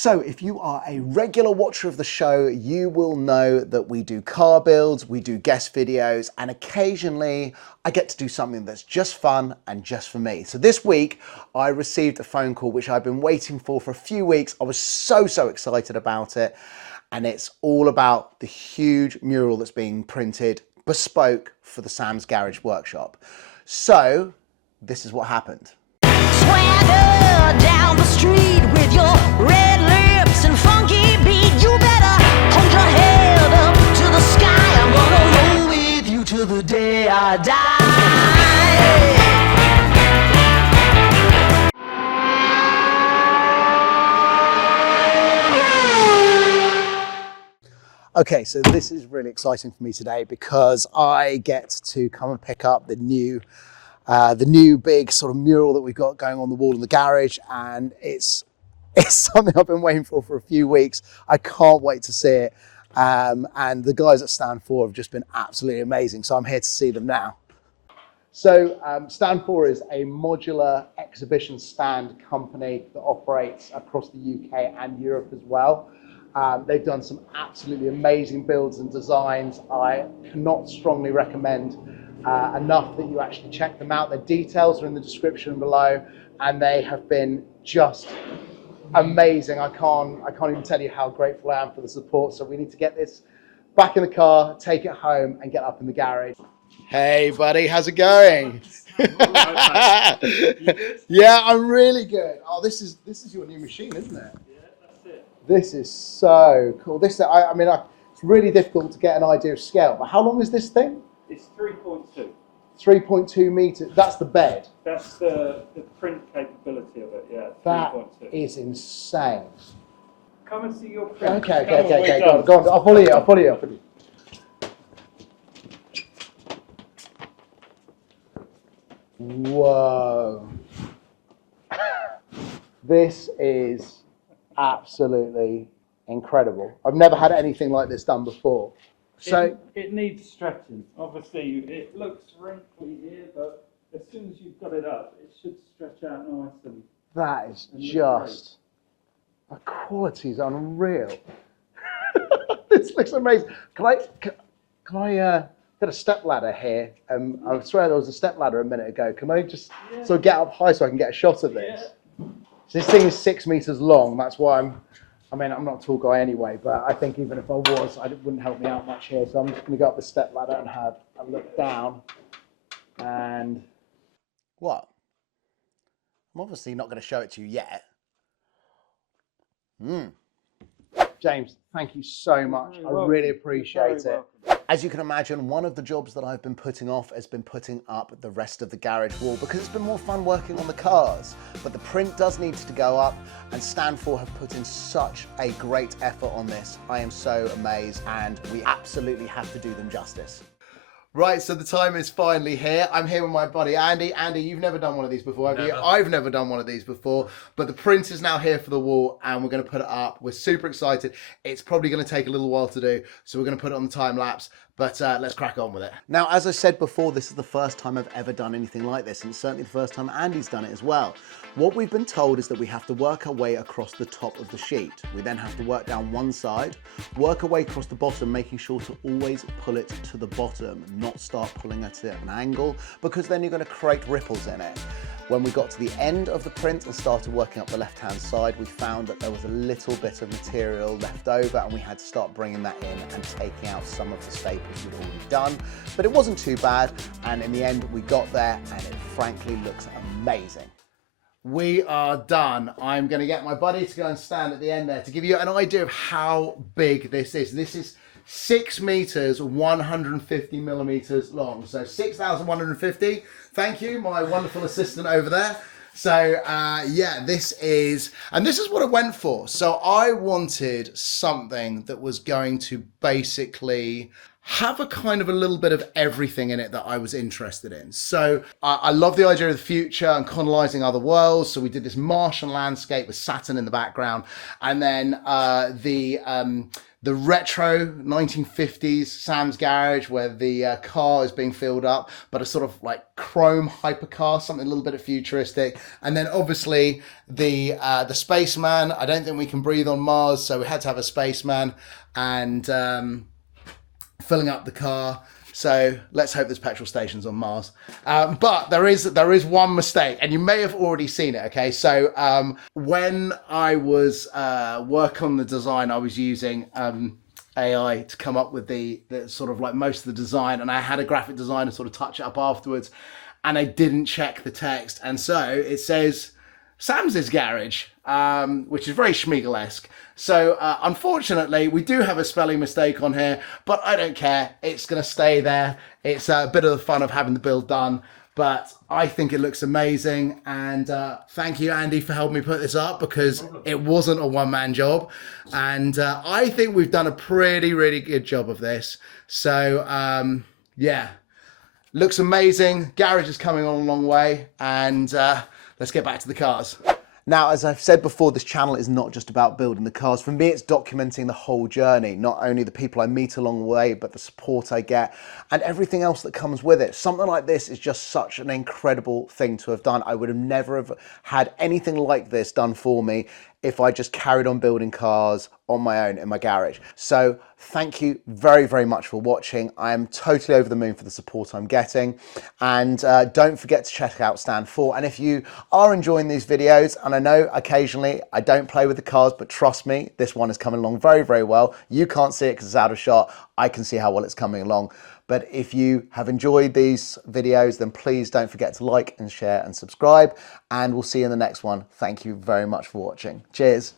So if you are a regular watcher of the show, you will know that we do car builds, we do guest videos, and occasionally I get to do something that's just fun and just for me. So this week I received a phone call which I've been waiting for a few weeks. I was so excited about it, and it's all about the huge mural that's being printed bespoke for the Sam's Garage workshop. So this is what happened. Swagger down the street with your red lips and funky beat. You better hold your head up to the sky. I'm gonna roll with you till the day I die. Okay, so this is really exciting for me today because I get to come and pick up the new big sort of mural that we've got going on the wall in the garage, and it's something I've been waiting for a few weeks. I can't wait to see it, and the guys at Stand4 have just been absolutely amazing, so I'm here to see them now. So Stand4 is a modular exhibition stand company that operates across the UK and Europe as well. They've done some absolutely amazing builds and designs. I cannot strongly recommend enough that you actually check them out. Their details are in the description below, and they have been just amazing. I can't even tell you how grateful I am for the support. So we need to get this back in the car, take it home, and get up in the garage. Hey buddy, how's it going? Yeah, I'm really good. Oh, this is your new machine, isn't it? This is so cool. It's really difficult to get an idea of scale, but how long is this thing? It's 3.2. 3.2 meters. That's the bed. That's the print capability of it, yeah. That 3.2. is insane. Come and see your print. Okay. Go on. I'll follow you. Whoa. This is absolutely incredible. I've never had anything like this done before. So it needs stretching. Obviously, it looks wrinkly here, but as soon as you've got it up, it should stretch out nice and. That is just, the quality is unreal. This looks amazing. Can I get a step ladder here? I swear there was a step ladder a minute ago. Can I just sort of get up high so I can get a shot of this? Yeah. So this thing is 6 meters long. That's why I'm not a tall guy anyway, but I think even if I was, it wouldn't help me out much here. So I'm just going to go up the step ladder and have a look down. And what? I'm obviously not going to show it to you yet. James, thank you so much. I really appreciate it. As you can imagine, one of the jobs that I've been putting off has been putting up the rest of the garage wall because it's been more fun working on the cars. But the print does need to go up, and Stand4 have put in such a great effort on this. I am so amazed, and we absolutely have to do them justice. Right, so the time is finally here. I'm here with my buddy Andy. Andy, you've never done one of these before, have you? I've never done one of these before, but the print is now here for the wall, and we're going to put it up. We're super excited. It's probably going to take a little while to do, so we're going to put it on the time lapse, but let's crack on with it. Now, as I said before, this is the first time I've ever done anything like this, and it's certainly the first time Andy's done it as well. What we've been told is that we have to work our way across the top of the sheet. We then have to work down one side, work our way across the bottom, making sure to always pull it to the bottom, not start pulling it at an angle, because then you're going to create ripples in it. When we got to the end of the print and started working up the left-hand side, we found that there was a little bit of material left over, and we had to start bringing that in and taking out some of the staples we'd already done. But it wasn't too bad, and in the end we got there, and it frankly looks amazing. We are done. I'm going to get my buddy to go and stand at the end there to give you an idea of how big this is. This is 6 meters, 150 millimeters long. So 6,150. Thank you, my wonderful assistant over there. So yeah, this is what I went for. So I wanted something that was going to basically have a kind of a little bit of everything in it that I was interested in. So I love the idea of the future and colonizing other worlds. So we did this Martian landscape with Saturn in the background, and then the retro 1950s Sam's Garage, where the car is being filled up, but a sort of like chrome hypercar, something a little bit of futuristic. And then obviously the spaceman. I don't think we can breathe on Mars, so we had to have a spaceman, and filling up the car. So let's hope there's petrol stations on Mars. But there is one mistake, and you may have already seen it. Okay, so when I was working on the design, I was using AI to come up with the sort of like most of the design, and I had a graphic designer sort of touch it up afterwards, and I didn't check the text, and so it says Sam's Garage, which is very Schmiegel-esque. So unfortunately, we do have a spelling mistake on here, but I don't care. It's going to stay there. It's a bit of the fun of having the build done, but I think it looks amazing. And thank you, Andy, for helping me put this up, because it wasn't a one-man job. And I think we've done a really good job of this. So yeah, looks amazing. Garage is coming on a long way, and let's get back to the cars. Now, as I've said before, this channel is not just about building the cars. For me, it's documenting the whole journey, not only the people I meet along the way, but the support I get and everything else that comes with it. Something like this is just such an incredible thing to have done. I would have never have had anything like this done for me if I just carried on building cars on my own in my garage. So thank you very much for watching. I am totally over the moon for the support I'm getting. And don't forget to check out Stand4. And if you are enjoying these videos, and I know occasionally I don't play with the cars, but trust me, this one is coming along very well. You can't see it because it's out of shot. I can see how well it's coming along. But if you have enjoyed these videos, then please don't forget to like and share and subscribe. And we'll see you in the next one. Thank you very much for watching. Cheers.